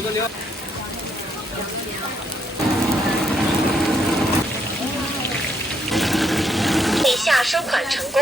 以下收款成功。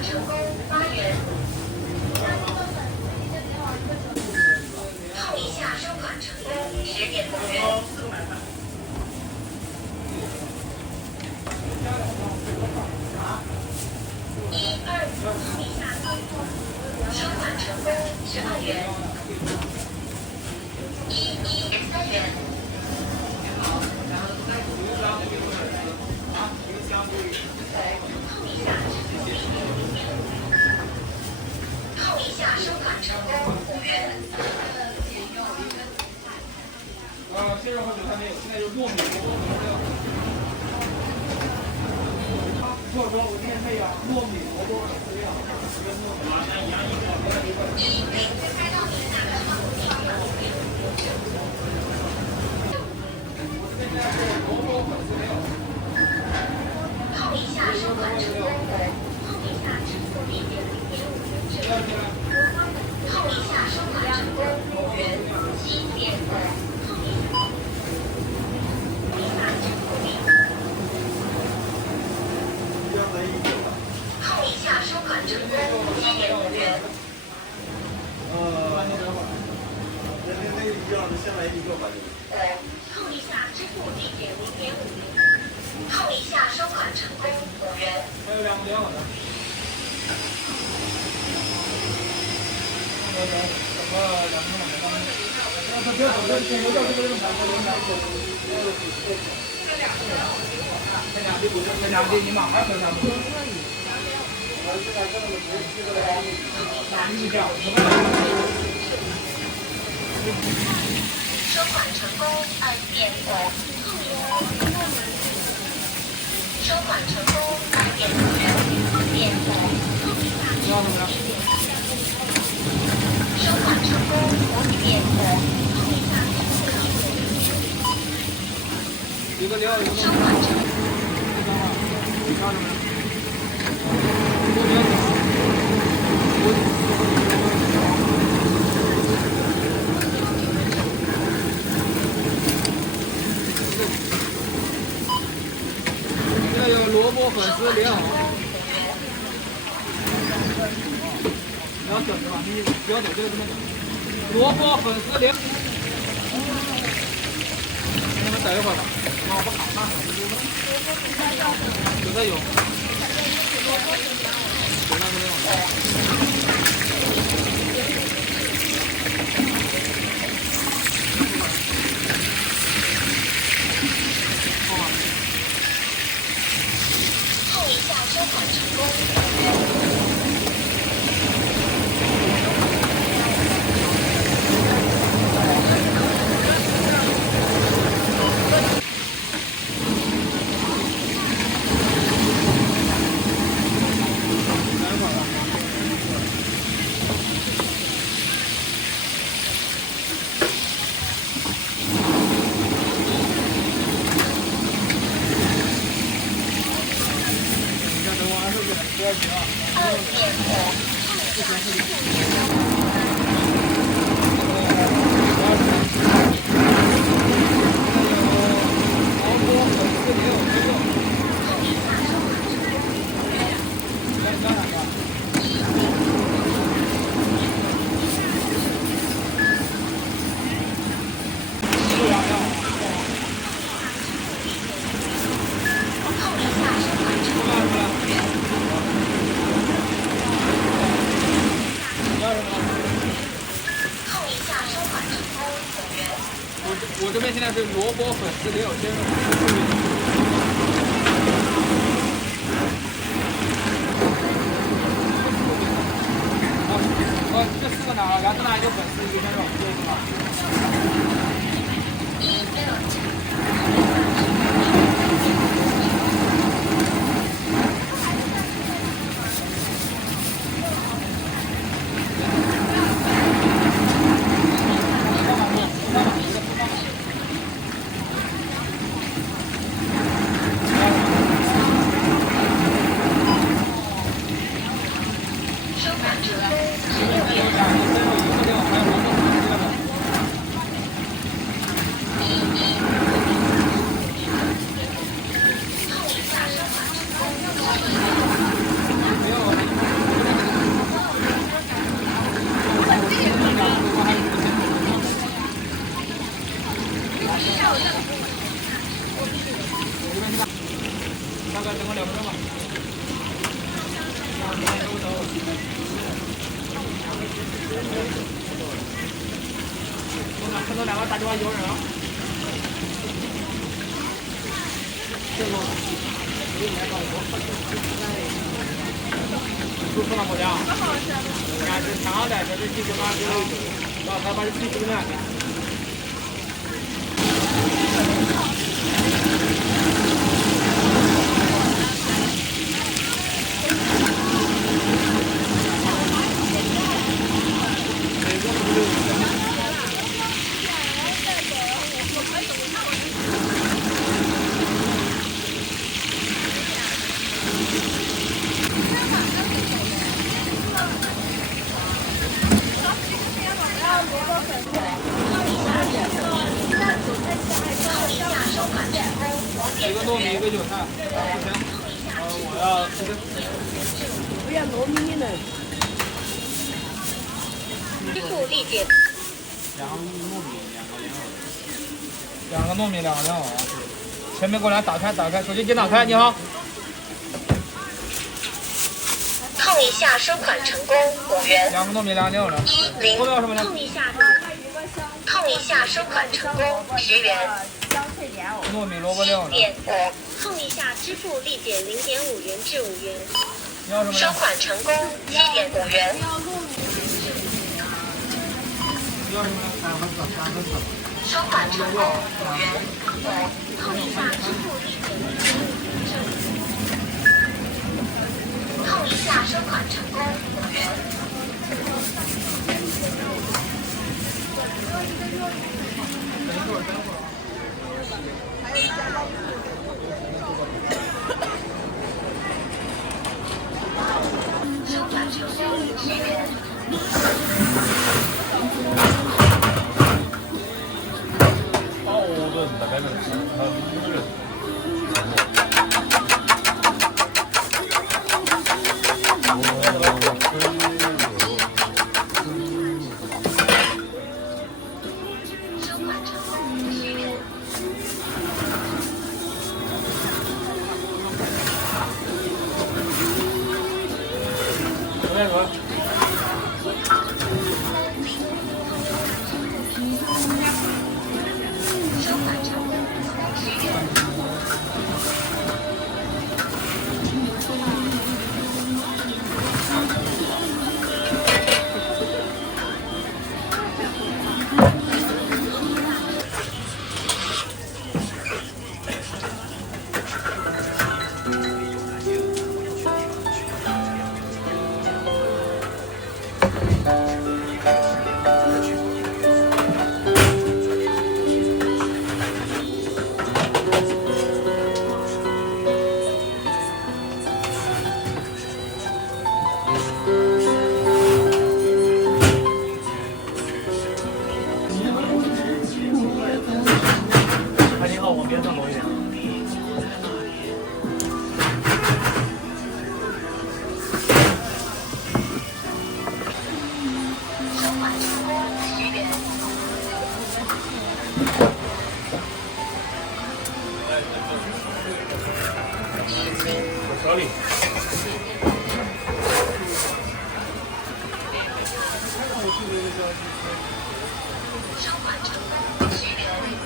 成功8元。后一下收款成功10.5元。后一下收款成功12元。3元。后一下收款成功5元。鲜肉和韭菜没有，现在就是糯米萝卜和料。或者说我今天配啊，糯米萝卜和料，跟糯米一样后一下收款成功，后一下支付地点0.5元。后一下收款成功5元7.5。后一下收款成功7.5元。那一样的，先来一个吧就。后一下支付地点0.5元。后一下收款成功5元。还有2个2的。不要走，这我要这个用这两滴你马上喝下去。收款成功2.5。收款成功2.5元4.5。收款成功5.5。一个料，收款成功。这个有萝卜粉丝料。不要等着吧，你不要等这个这么等。萝卜粉丝料。你们等一会儿吧，我不好看。有的有。有的没有。后一下收款成功。2.5。我这边现在是萝卜粉丝没有鲜肉。这4个拿了，然后再拿一个粉丝，一个鲜肉，这个吗？大概等我2分钟吧。看到2个打电话有人了。这个，不错了，姑娘。你看这长的，这是几斤嘛？然后他把这皮丢了。一个糯米，一个韭菜，不行。我要吃的。不要糯米呢。支付立减。2个糯米，2个莲藕。前面给我俩打开，手机先打开，你好。碰一下收款成功，5元。 2个糯米，2个莲藕了。10。后面要什么呢？碰一下收款成功，10元。糯米萝卜料呢？碰一下支付立减0.5元至5元。要什么呢？收款成功7.5元。要什么呢？收款成功5元。碰一下支付立减0.5元。碰一下收款成功5元。收款成功10元。大概能吃它1个人。小李。收款成功10元。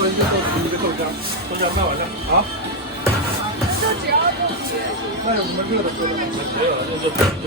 个人就豆腐一个豆浆，豆浆卖完了啊。那有什么热的喝的？没有了，那就啤酒。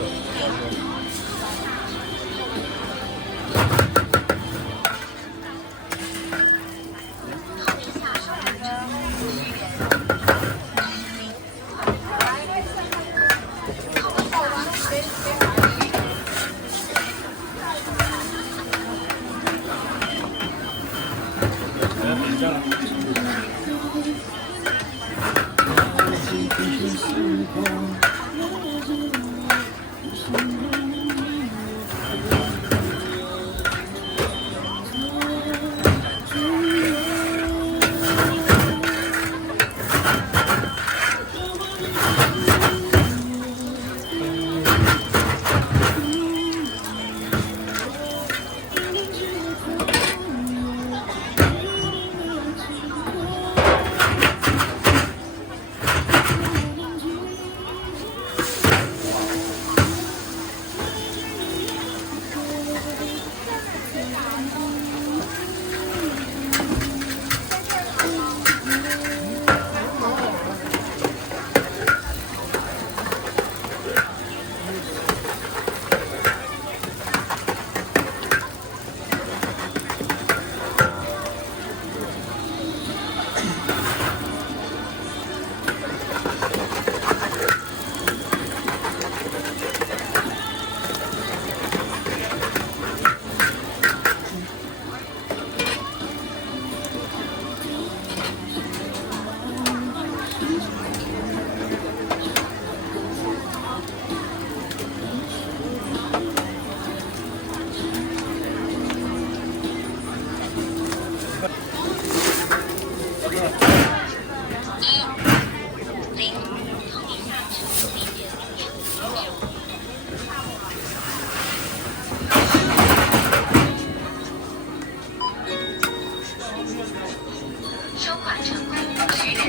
收款成功，10元。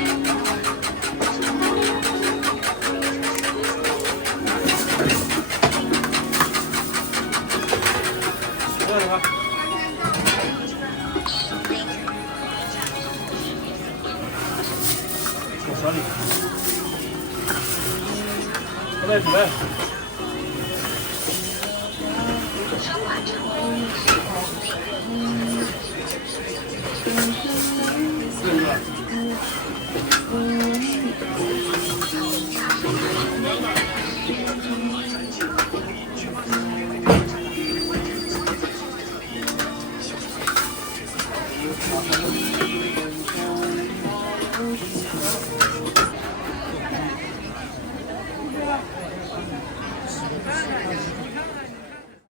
多少钱？我找你。现在准备。收款成功。4个。透明茶